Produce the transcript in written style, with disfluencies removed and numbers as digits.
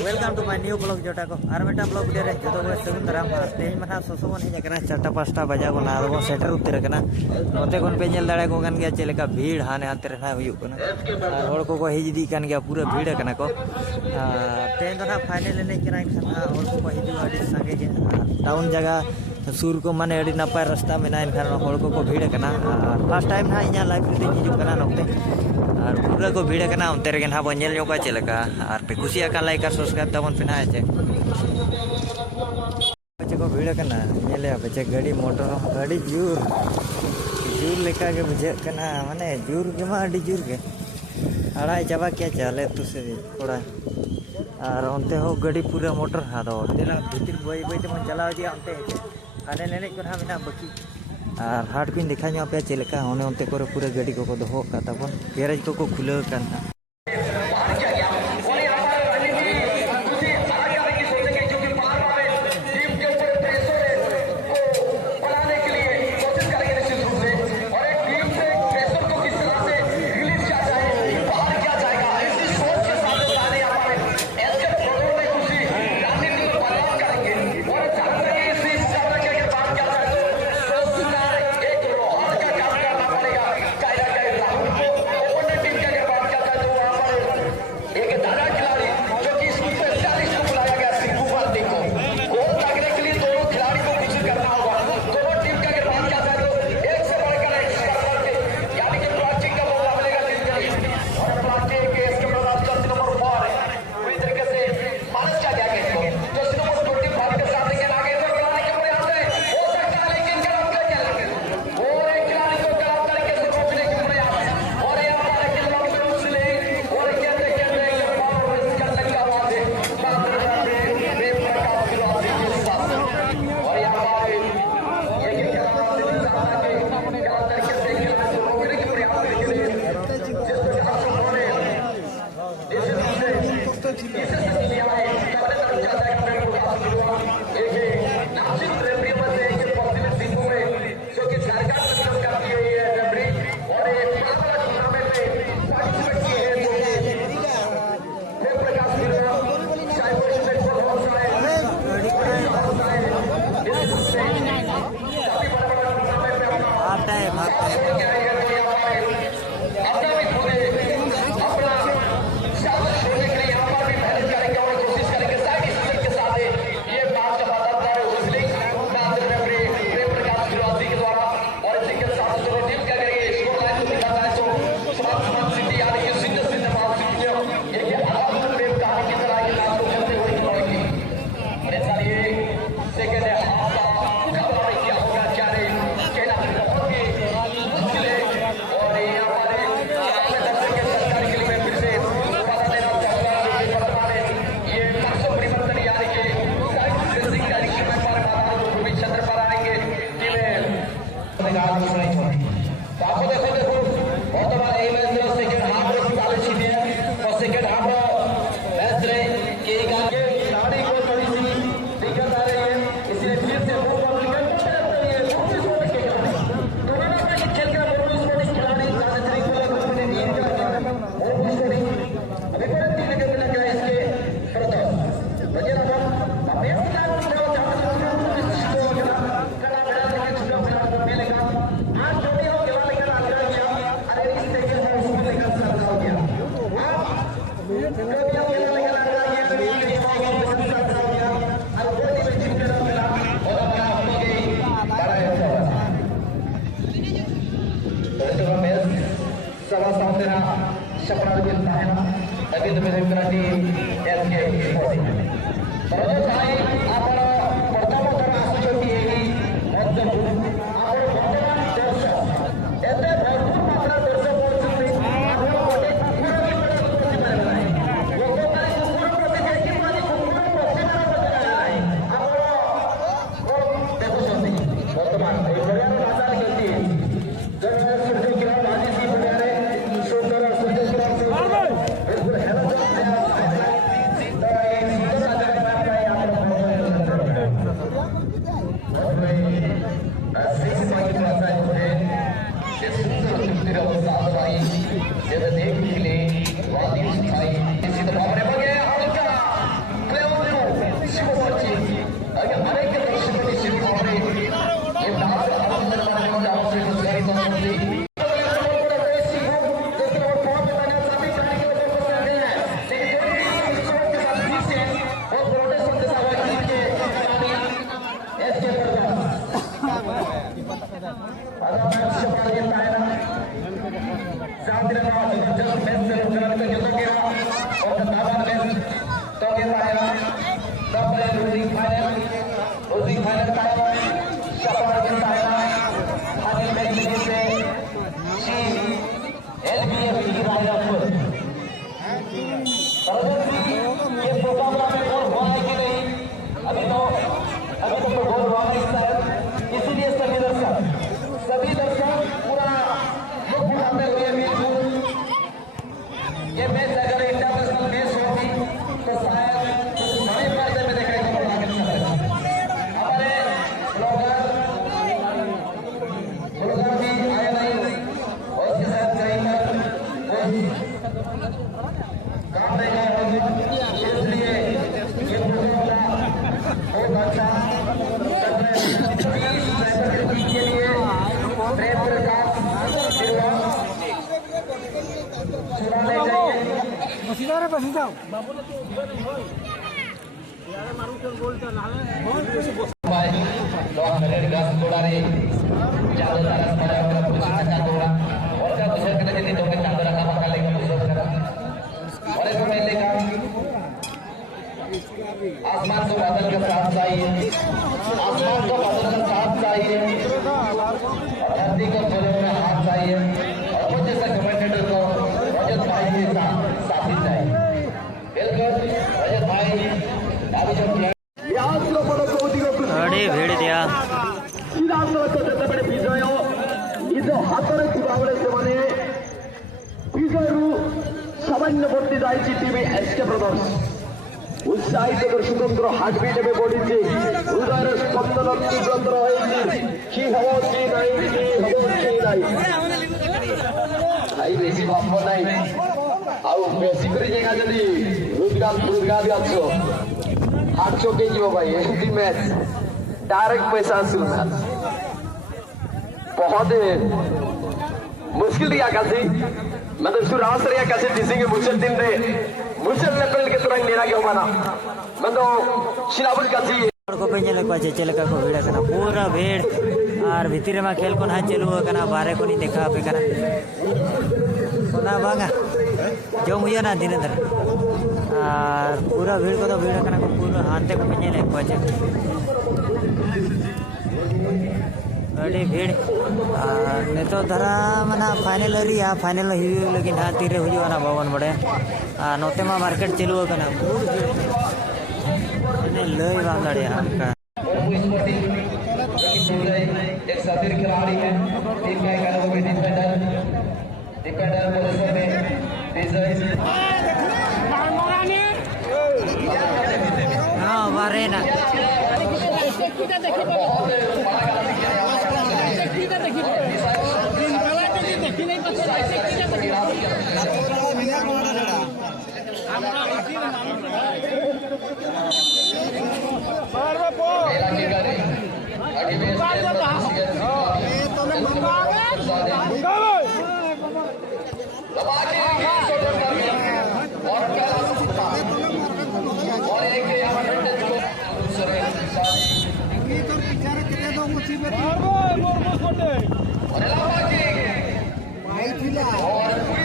Welcome to my new blog जोटा को और मेटा ब्लॉग रे जो तो सगुन दाराम तेज मना सोसोन हेज कना 4-5 बजा को ना दो सेटर उतर कना नोते कोन पे नेल दाड़े को गन गया चलेका भीड़ हाने हाते रे ना हुयु कना और को हिजदी कन गया पूरा भीड़ कना को तेज तो ना फाइनल ने कना खाना और को हिजु आडी संगे के टाउन जगह सुर को माने अड़ी नपाय रास्ता में ना इनखान और को भीड़ कना फर्स्ट टाइम ना इना लाइफ रे हिजु कना नोते और पूरा को भीड़ कना उनते रे ना बो नेल जोका चलेका और पे खुशी का लाइक और सब्सक्राइब तबन पे ना है बच्चे को भीड़ करना नेले बच्चे गाड़ी मोटर गाड़ी जूर लेका के बुझे करना माने जूर के मा अड़ी जूर के अड़ाई चाबा क्या चले तुसे थोड़ा और उनते हो गाड़ी पूरा मोटर हादो तेला भीतर बई बई ते मन चलाव दिया उनते आने नेने को ना बिना बकी और हाट पिन दिखा नो पे चलेका होने उनते को पूरा गाड़ी को दोहो का तबन गैरेज को खुले करना सभी दर्शक पूरा लोग बुलाते हुए ये मैच अगर इंटरनेशनल मैच होगी तो शायद बड़े पर्दे में देखने को मिलेगा। हमारे ब्लॉगर भी आए नहीं और उसके साथ कहीं पर काम नहीं कर रहे, इसलिए ये प्रोग्राम बहुत अच्छा के लिए आसमान को बादल के साथ चाहिए, आसमान को बादल के साथ चाहिए, धरती को फूलों में हाथ चाहिए और मुझ जैसे कमेंटेटर को रजत भाई के साथी चाहिए। बिल्कुल रजत भाई अभी जो अरे भेड़ दिया ಇದು ಹಾತರ ಚುನಾವಣೆ ಸೇವನೆ ಬೀಜರು ಸಾಮಾನ್ಯ ಬರ್ತಿದ್ದಾಯಿಸಿ ಟಿವಿ ಎಸ್ಕೆ ಬ್ರದರ್ಸ್ উৎসাহিত স্বতন্ত্র হার্টবিট এবে বলিছে হৃদয়ের স্পন্দন তীব্রতর হয়েছে কি হব কি নাই কি হব কি নাই ভাই বেশি ভাবব নাই ଆଉ ବେଶୀ କରି ଜାଗା ଯଦି ରୋଜଗାର ବି ଆସ ହାତ ଚକେଇ ଯିବ ଭାଇ ଏମିତି ମ୍ୟାଚ୍ डायरेक्ट पैसा आसू बहुत मुश्किल रिया कैसी मतलब सुरास रिया कैसे टीसिंग मुश्किल दिन रे मुश्किल लेवल के तरह मेरा क्यों बना मैं तो शिलाबुल कैसी को पेंजल को चेलका को भीड़ करना पूरा भीड़ और भीतर में खेल को ना चलू करना बारे को नहीं देखा पे करना कोना बांगा जो मुझे ना दिन अंदर और पूरा भीड़ को तो भीड़ करना पूरा हाथे को पेंजल को अड़ी भीड़ नितो धरा मना फाइनल रिया फाइनल हुई लेकिन हाँ तीरे हुआ भवन बड़े नोते में मार्केट चलू करना लय बांध एक सफीर खिलाड़ी है टीम का 11 में डिफेंडर पोजीशन में हां बारे ना और